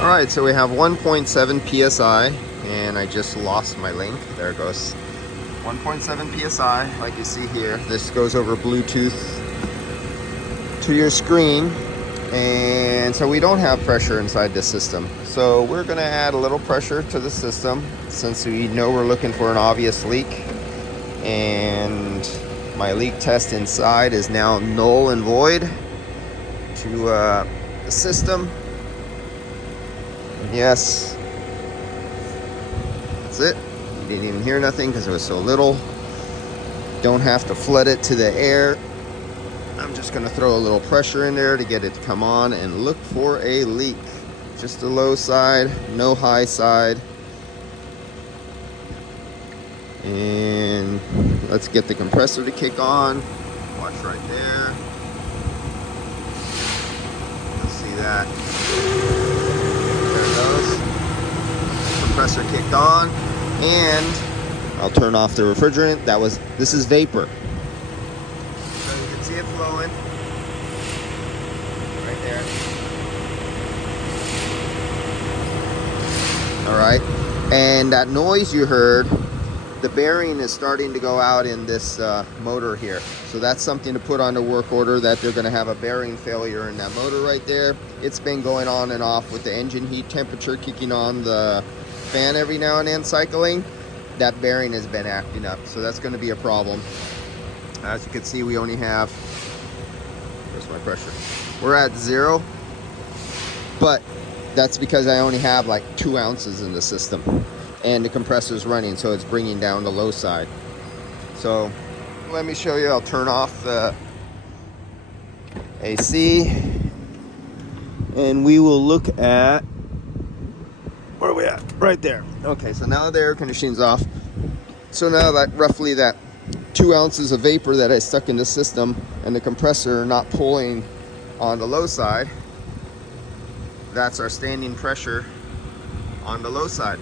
All right, so we have 1.7 psi, and I just lost my link. There it goes. 1.7 psi, like you see here. This goes over Bluetooth to your screen, and so we don't have pressure inside this system. So we're gonna add a little pressure to the system since we know we're looking for an obvious leak. And my leak test inside is now null and void to the system. Yes, that's it. You didn't even hear nothing because it was so little. Don't have to flood it to the air. I'm just going to throw a little pressure in there to get it to come on and look for a leak. Just a low side, no high side. And let's get the compressor to kick on. Watch right there. You'll see that. There it goes. Compressor kicked on, and I'll turn off the refrigerant. This is vapor. So you can see it flowing right there. All right, and that noise you heard, the bearing is starting to go out in this motor here. So that's something to put on the work order, that they're gonna have a bearing failure in that motor right there. It's been going on and off with the engine heat temperature kicking on the fan every now and then cycling. That bearing has been acting up. So that's gonna be a problem. As you can see, we only have, where's my pressure? We're at 0, but that's because I only have like 2 ounces in the system. And the compressor's running, so it's bringing down the low side. So let me show you. I'll turn off the AC, and we will look at, where are we at? Right there. Okay, so now the air conditioning's off. So now that roughly that 2 ounces of vapor that I stuck in the system and the compressor not pulling on the low side, that's our standing pressure on the low side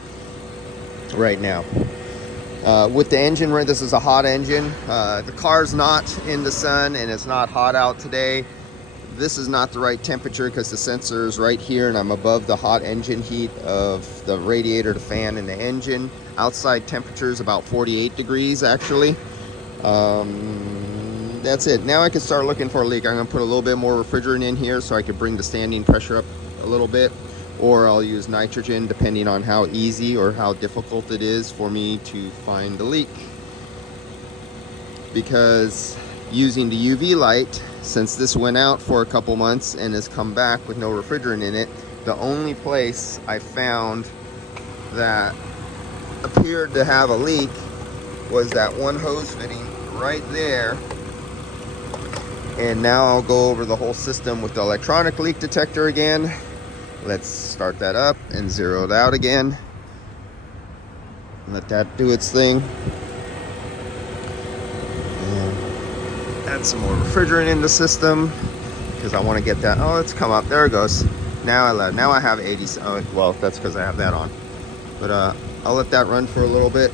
right now. With the engine, right, this is a hot engine. The car's not in the sun and it's not hot out today. This is not the right temperature because the sensor is right here and I'm above the hot engine heat of the radiator, the fan, and the engine. Outside temperature is about 48 degrees actually. That's it. Now I can start looking for a leak. I'm gonna put a little bit more refrigerant in here so I can bring the standing pressure up a little bit, or I'll use nitrogen depending on how easy or how difficult it is for me to find the leak. Because using the UV light, since this went out for a couple months and has come back with no refrigerant in it, the only place I found that appeared to have a leak was that one hose fitting right there. And now I'll go over the whole system with the electronic leak detector again. Let's start that up and zero it out again. Let that do its thing. And add some more refrigerant in the system because I want to get that. Oh, it's come up. There it goes. Now I have 80. Oh, well, that's because I have that on. But I'll let that run for a little bit.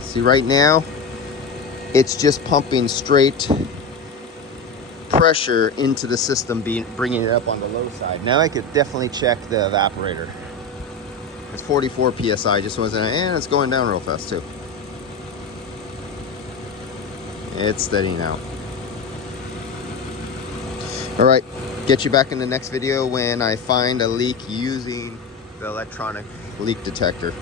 See, right now it's just pumping straight pressure into the system, bringing it up on the low side. Now I could definitely check the evaporator. It's 44 psi, just wasn't, and it's going down real fast too. It's steady now. All right, get you back in the next video when I find a leak using the electronic leak detector.